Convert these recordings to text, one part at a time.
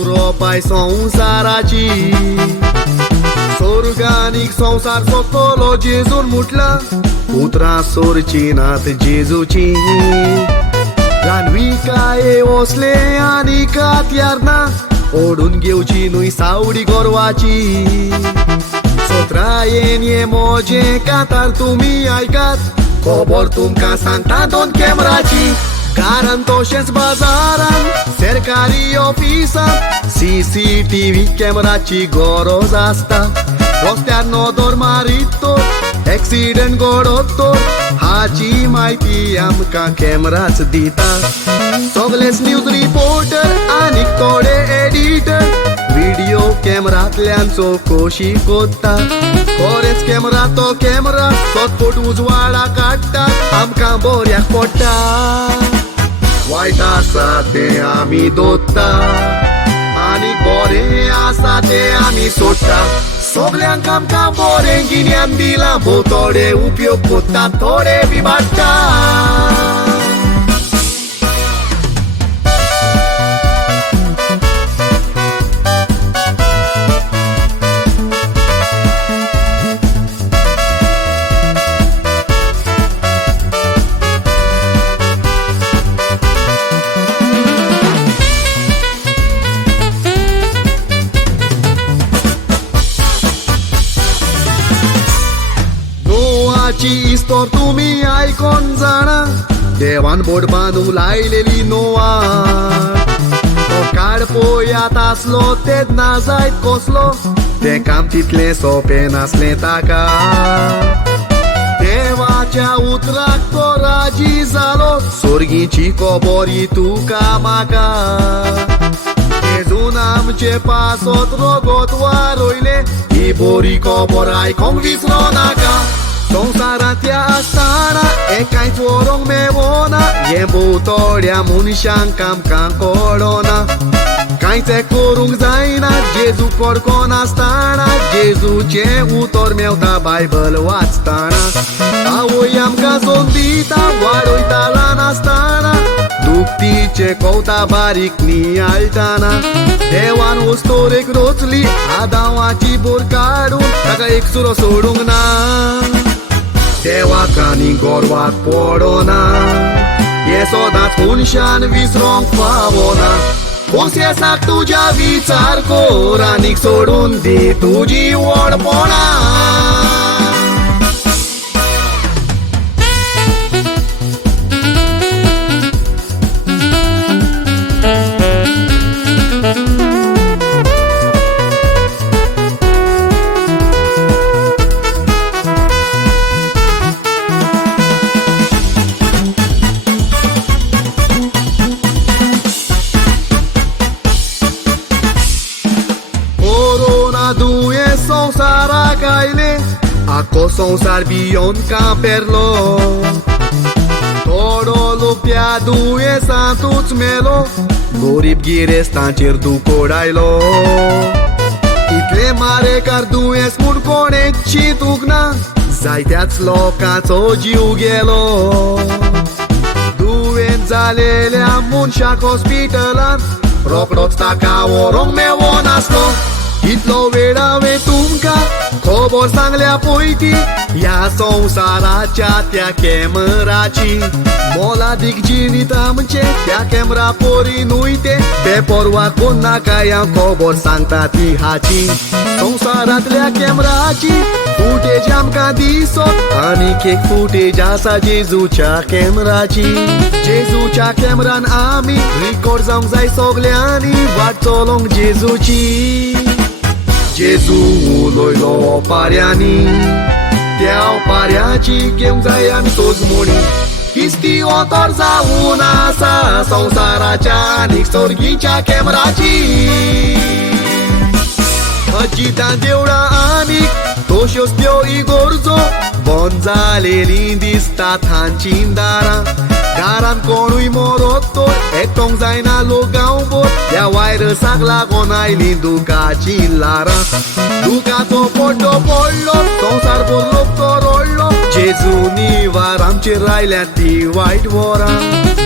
सुरोपाय संसाराची स्वर्गानिक संसार सोडलो जेजून मुटला उतरा सोरची नात जेजूची रानवी काय ओसले आणि कात्यार ना ओढून घेवची न्हय सावडी गोरवाची सोत्रा ये मोजे कातार तुम्ही ऐकात खबर तुमका सांगता दोन कॅमेराची कारण तोशेच बाजारान सरकारी ऑफिसात CCTV कॅमेराची गरज आसता रस्त्यार नदर मारीत तो ऍक्सिडेंट घडत तो हाची म्हायती आमकां कॅमेराच दिता सगळेच न्यूज रिपोर्टर आनी थोडे एडिटर व्हिडिओ कॅमेरांतल्यान चवकशी कोत्ता खरेंच कॅमेरा तो कॅमेरा सोदपूट उजवाडा काडटा आमकां बऱ्याक पडटा वायट आसा तें आमी दोत्ता आनी बरें आसा तें आमी सोडटा सगळ्यांक आमकां बरें गिन्यान दिलां भोव थोडे उपयोग कोत्ता थोडे बिबाडटा इस्तर तुम्ही आयकोन जाणा देवान बोट बांदूंक लायलेली नोवा तो काड पोयात आसलो तेच ना जायत कसलो तें काम तितलें सोंपें नासलें ताका देवाच्या उतराक तो राजी जालो सोर्गीची खबर तुका म्हाका जेजून आमचे पासत रगत वारोयले ही बरी खबर आयकोंक विसरो नाका संसारांतल्या आसतना एकांच व्हरोंक मेळोना हें भोव थोड्या मनशांक आमकां कळना कांयच करूंक जायना जेजू कडकोन आसतना जेजूचें उतर मेवता बायबल वाचतना आवय आमकां सोद दिता वाडयता ल्हान आसतना दुखतीचे कवता बारीक नियाळटाना देवान वस्तोरेक रोचली आदावाची बोर काडून ताका एक सुरो सोडूंक ना देवाक आनी गोरवाक पडोना हे सदांच मनशान विसरोंक फावोना कोसेसाक तुज्या विचार कोर आनीक सोडून दी तुजी व्हडपणा संसाराक आयले आख्खो संसार भियोनका पेरलो थोडो लोक त्या दुयेंसांतूच मेलो गरीब गिरेस्तांचेर दुकोड आयलो इतले मारेकार दुयेंस म्हूण कोणेच चिंतूंक ना जायत्याच लोकांचो जीव गेलो दुयेंत जालेल्या मनशाक हॉस्पिटलांत रोखडोच ताका व्हरोंक मेळो नासलो इतलो वेळ हांवें तुमकां खबर सांगल्या पळय ह्या संसाराच्या त्या कॅमेराची मोलादीक जिवीत आमचे त्या कॅमेरा पोरी न्हय ते बेपरवा कोण नाका ह्या खबर सांगता ती हाची संसारांतल्या कॅमेराची फुटेज आमकां दिसत आनीक एक फुटेज आसा जेजूच्या कॅमेराची जेजूच्या कॅमेरान आमी रिकॉर्ड जावंक जाय सगल्यांनी वाट चलोवंक जेजूची जेजू उलोयलो पाऱ्यांनी त्या पाऱ्याची घेवंक जाय आमी तोजमोणी किस्ती ओतोर जावून आसा संसाराच्या आनीक सर्गीच्या कॅमेराची अजितां देवळां आनीक तोश्योच त्यो इगोर्जो बंद जालेलीं दिसतात हांचीं दारां घरान कोणूय मरत तो एकटोंक जायना लोक गांवभर ह्या वायरसाक लागून आयली दुखाची लारां दुखाचो पड्डो पडलो संसार भर लोक तो रडलो जेजूनी वार आमचे रायल्या ती वायट वरां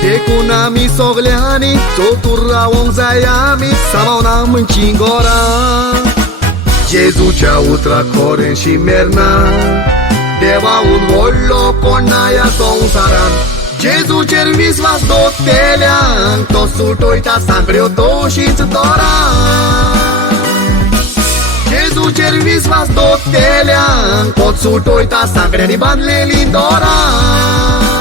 देखून आमी सोगल्यांनी चतुर रावोंक जाय आमी सामावना म्हणची गोरां जेजूच्या उतरा खोरेंशी मेरना देवाहून व्हडलो कोण ना ह्या संवसारान जेजूचेर विस्वास दवरतेल्यांक तो सुटोयता सांगड्यो तोशीच तोरां जेजूचेर विस्वास दवरतेल्यांक तो सुटोयता सांगड्यांनी बांदलेली दोरां